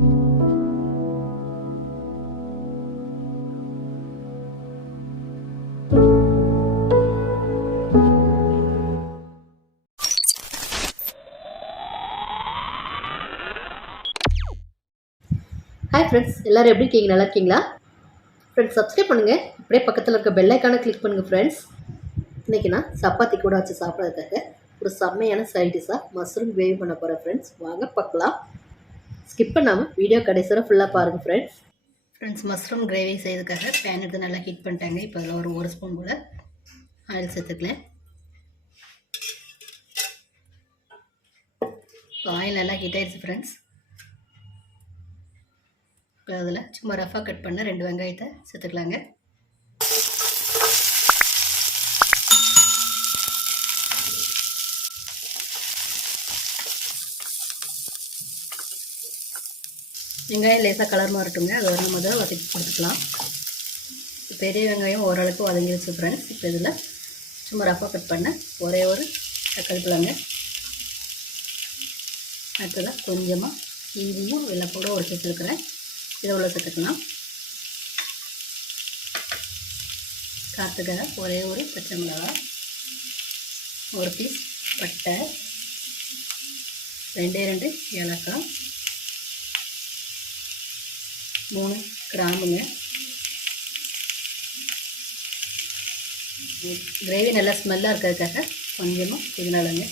Hi friends, எல்லோரும் எப்படி இருக்கீங்க? நல்லா இருக்கீங்களா? ஃப்ரெண்ட்ஸ், சப்ஸ்கிரைப் பண்ணுங்கள். அப்படியே பக்கத்தில் இருக்க பெல் ஐக்கானை கிளிக் பண்ணுங்கள். ஃப்ரெண்ட்ஸ், இன்றைக்கி நான் சப்பாத்தி கூட வச்சு சாப்பிட்றதுக்காக ஒரு செம்மையான சைட் டிஷ்ஷாக மஷ்ரூம் கிரேவி பண்ண போகிறேன். ஃப்ரெண்ட்ஸ், வாங்க பார்க்கலாம். ஸ்கிப் பண்ணாமல் வீடியோ கடைசியில் ஃபுல்லாக பாருங்கள். ஃப்ரெண்ட்ஸ், மஷ்ரூம் கிரேவி செய்யறதுக்காக பேன் எடுத்து நல்லா ஹீட் பண்ணிட்டாங்க. இப்போ அதில் ஒரு ஸ்பூன் போல் ஆயில் சேர்த்துக்கலாம். இப்போ ஆயில் நல்லா ஹீட் ஆகிடுச்சு ஃப்ரெண்ட்ஸ். இப்போ அதில் சும்மா ரஃபாக கட் பண்ண 2 வெங்காயத்தை சேர்த்துக்கலாங்க. வெங்காயம் லேசாக கலர் மாறட்டுங்க. அதை நம்ம தான் வதக்கி கொடுத்துக்கலாம். பெரிய வெங்காயம் ஓரளவுக்கு வதங்கிடுச்சு ஃப்ரெண்ட்ஸ். இப்போ இதில் சும்மா ரஃபாக கட் பண்ண ஒரே ஒரு தக்காளி பழங்க. அடுத்ததாக கொஞ்சமாக இஞ்சியும் வெள்ளைப்பூட ஒரு சேர்த்துருக்குறேன். இதை உள்ள சேர்த்துக்கலாம். காற்றுக்காக ஒரே ஒரு பச்சை மிளகாய், ஒரு பீஸ் பட்டை, 2 ஏலக்காய், 3 கிராம்புங்க. கிரேவி நல்லா ஸ்மெல்லாக இருக்கிறதுக்காக கொஞ்சமாக புதினாலங்க.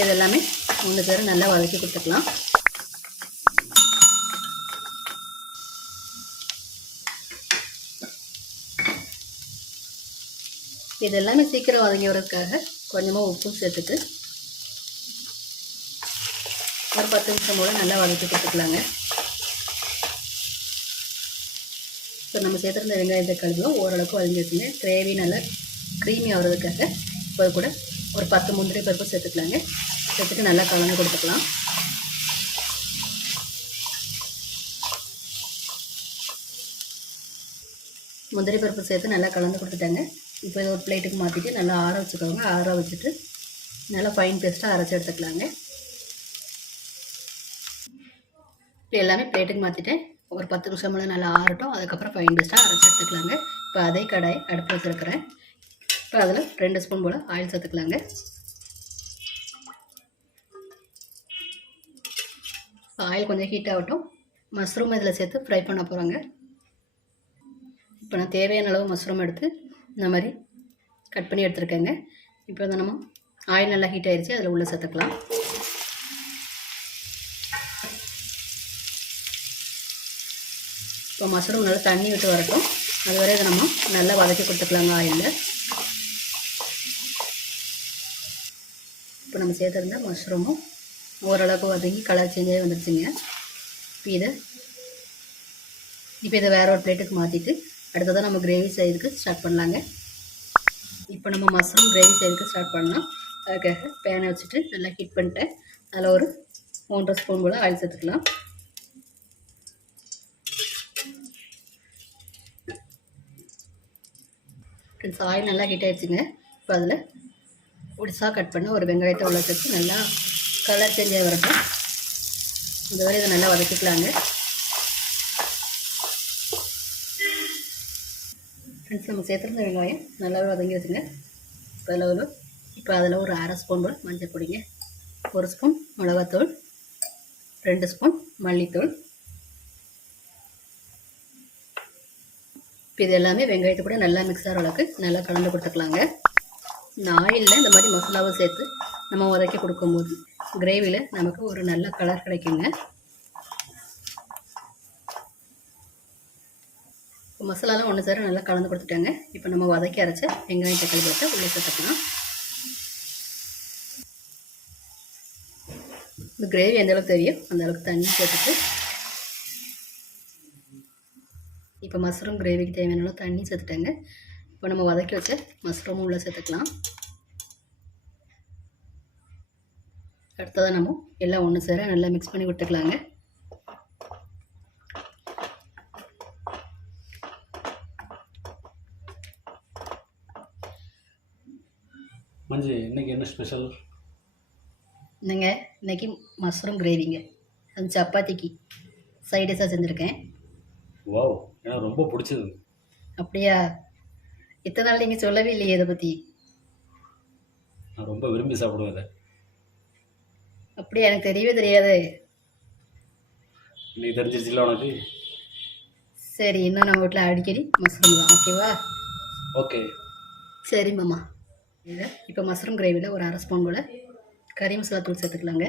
இது எல்லாமே 3 பேரும் நல்லா வதக்கி கொடுத்துக்கலாம். இது எல்லாமே சீக்கிரம் வதங்கி வரதுக்காக கொஞ்சமாக உப்பும் சேர்த்துட்டு ஒரு 10 நிமிஷம் போல் நல்லா வதக்கி கொடுத்துக்கலாங்க. இப்போ நம்ம சேர்த்துருந்த வெங்காயம் தக்காளியும் ஓரளவுக்கு வதங்கி வச்சுங்க. கிரேவி நல்லா க்ரீமி ஆகிறதுக்காக இப்போ கூட ஒரு 10 முந்திரி பருப்பு சேர்த்துக்கலாங்க. சேர்த்துட்டு நல்லா கலந்து கொடுத்துக்கலாம். முந்திரி பருப்பு சேர்த்து நல்லா கலந்து கொடுத்துட்டாங்க. இப்போ இதை ஒரு பிளேட்டுக்கு மாற்றிட்டு நல்லா ஆற வச்சுக்கோங்க. ஆற வச்சுட்டு நல்லா ஃபைன் பேஸ்ட்டாக அரைச்சி எடுத்துக்கலாங்க. இப்போ எல்லாமே பிளேட்டுக்கு மாற்றிட்டேன். ஒரு 10 நிமிஷம் மேலே நல்லா ஆறட்டும். அதுக்கப்புறம் ஃபைன் பேஸ்ட்டாக அரைச்சி எடுத்துக்கலாங்க. இப்போ அதே கடாய் அடுப்பு வச்சுருக்கிறேன். இப்போ அதில் 2 ஸ்பூன் போல் ஆயில் சேர்த்துக்கலாங்க. ஆயில் கொஞ்சம் ஹீட் ஆகட்டும். மஷ்ரூம் இதில் சேர்த்து ஃப்ரை பண்ண போகிறோங்க. இப்போ நான் தேவையான அளவு மஷ்ரூம் எடுத்து இந்த மாதிரி கட் பண்ணி எடுத்துருக்கேங்க. இப்போ அதை நம்ம ஆயில் நல்லா ஹீட் ஆகிடுச்சு. அதில் உள்ளே சேர்த்துக்கலாம். இப்போ மஷ்ரூம் நல்லா தண்ணி விட்டு வரட்டும். அதுவரை இதை நம்ம நல்லா வதக்கி கொடுத்துக்கலாங்க ஆயிலில். இப்போ நம்ம சேர்த்துருந்த மஷ்ரூமும் ஓரளவுக்கு வதங்கி கலர் சேஞ்ச் ஆகி வந்துடுச்சுங்க. இப்போ இதை வேற ஒரு பிளேட்டுக்கு மாற்றிட்டு அடுத்ததான் நம்ம கிரேவி செய்யறதுக்கு ஸ்டார்ட் பண்ணலாங்க. இப்போ நம்ம மஷ்ரூம் கிரேவி செய்யறதுக்கு ஸ்டார்ட் பண்ணலாம். அதுக்காக பேனை வச்சுட்டு நல்லா ஹீட் பண்ணிட்டேன். அதில் ஒரு 1.5 ஸ்பூன் போல் ஆயில் சேர்த்துக்கலாம். ஆயில் நல்லா ஹீட் ஆகிடுச்சுங்க. இப்போ அதில் ஒடிசாக கட் பண்ண ஒரு வெங்காயத்தை உள்ள சேர்த்து நல்லா கலர் சேஞ்ச் ஆகி வரட்டும். இந்த வரை இதை நல்லா வதக்கிக்கலாங்க. ஃப்ரெண்ட்ஸ், நம்ம சேர்த்துருந்த வெங்காயம் நல்லாவே வதங்கி வச்சுங்க. இப்போ அதில் ஒரு 1/2 ஸ்பூன் போல் மஞ்சள் பொடிங்க, 1 ஸ்பூன் மிளகாத்தூள், 2 ஸ்பூன் மல்லித்தூள். இப்போ இது எல்லாமே வெங்காயத்தை கூட நல்லா மிக்ஸ் ஆகிற அளவுக்கு நல்லா கலந்து கொடுத்துக்கலாங்க. இந்த ஆயிலில் இந்த மாதிரி மசாலாவை சேர்த்து நம்ம வதக்கி கொடுக்கும்போது கிரேவியில் நமக்கு ஒரு நல்ல கலர் கிடைக்குங்க. மசாலாலாம் ஒன்று சேர நல்லா கலந்து கொடுத்துட்டாங்க. இப்போ நம்ம வதக்கி அரைச்ச வெங்காயம் தக்காளி போட்டு உள்ளே சேர்த்துக்கலாம். இந்த கிரேவி எந்த அளவுக்கு தெரியும் அந்த அளவுக்கு தண்ணி சேர்த்துட்டு இப்போ மஷ்ரூம் கிரேவிக்கு தேவையான அளவு தண்ணி சேர்த்துட்டாங்க. இப்போ நம்ம வதக்கி வச்ச மஷ்ரூமும் உள்ளே சேர்த்துக்கலாம். அடுத்ததாக நம்ம எல்லாம் ஒன்று சேர நல்லா மிக்ஸ் பண்ணி விட்டுக்கலாங்க. மஞ்சு, இன்னைக்கு என்ன ஸ்பெஷல்? இன்னைக்கு மஷ்ரூம் கிரேவிங்க. அந்த சப்பாத்திக்கு சைடிஷாக செஞ்சுருக்கேன். வாவ்! எனக்கு ரொம்ப பிடிச்சது. அப்படியா? இத்தனை நாள் நீங்கள் சொல்லவே இல்லையே இதை பற்றி. நான் ரொம்ப விரும்பி சாப்பிடுவேன் இதை. அப்படியா? எனக்கு தெரியவே தெரியாது. இன்னைக்கு தெரிஞ்சிருச்சுல உனக்கு? சரி, இன்னும் நம்ம வீட்டில் அடிக்கடி மஷ்ரூம் தான். ஓகேவா? ஓகே. சரி மாமா. இதை இப்போ மஷ்ரூம் கிரேவியில் ஒரு 1/2 ஸ்பூன் போல் கறி மசாலா தூள் சேர்த்துக்கலாங்க.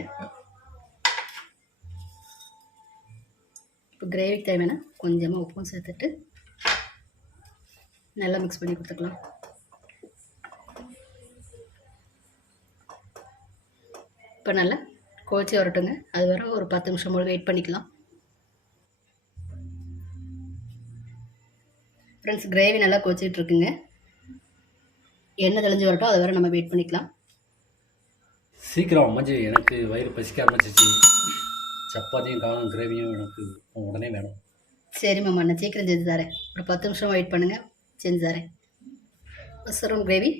இப்போ கிரேவிக்கு தேவையான கொஞ்சமாக உப்பும் சேர்த்துட்டு நல்லா மிக்ஸ் பண்ணி கொடுத்துக்கலாம். இப்போ நல்லா கோச்சி வரட்டுங்க. அது வர ஒரு 10 நிமிஷம் போல் வெயிட் பண்ணிக்கலாம். ஃப்ரெண்ட்ஸ், கிரேவி நல்லா கொச்சிட்டு இருக்குங்க. எண்ணெய் தெளிஞ்சு வரட்டும், அது வரை நம்ம வெயிட் பண்ணிக்கலாம். சீக்கிரம் அம்மாச்சி, எனக்கு வயிறு பசிக்க ஆரம்பிச்சிச்சு. சப்பாத்தியும் காளான் கிரேவியும் எனக்கு உடனே வேணும். சரி மாமா, நான் சீக்கிரம் செஞ்சு தரேன். ஒரு 10 நிமிஷம் வெயிட் பண்ணுங்கள், செஞ்சு தரேன். மஷ்ரூம் கிரேவி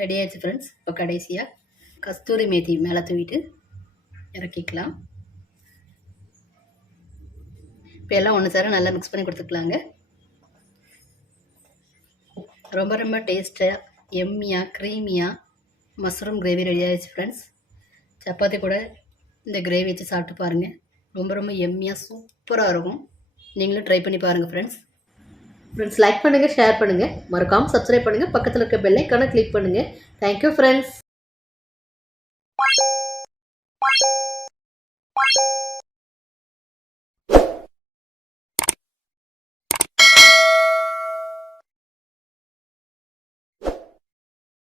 ரெடி ஆயிடுச்சு ஃப்ரெண்ட்ஸ். இப்போ கடைசியாக கஸ்தூரி மேத்தி மேலே தூவிட்டு இறக்கிக்கலாம். இப்போ எல்லாம் ஒன்று சேர நல்லா மிக்ஸ் பண்ணி கொடுத்துக்கலாங்க. ரொம்ப ரொம்ப டேஸ்ட்டாக எம்மியாக க்ரீமியாக மஷ்ரூம் கிரேவி ரெடி ஆகிடுச்சு ஃப்ரெண்ட்ஸ். சப்பாத்தி கூட இந்த கிரேவி வச்சு சாப்பிட்டு பாருங்கள். ரொம்ப ரொம்ப எம்மியாக சூப்பராக இருக்கும். நீங்களும் ட்ரை பண்ணி பாருங்கள் ஃப்ரெண்ட்ஸ். லைக் பண்ணுங்கள், ஷேர் பண்ணுங்கள், மறக்காமல் சப்ஸ்கிரைப் பண்ணுங்கள், பக்கத்தில் இருக்க பெல் ஐக்கானை கிளிக் பண்ணுங்கள். Thank you friends.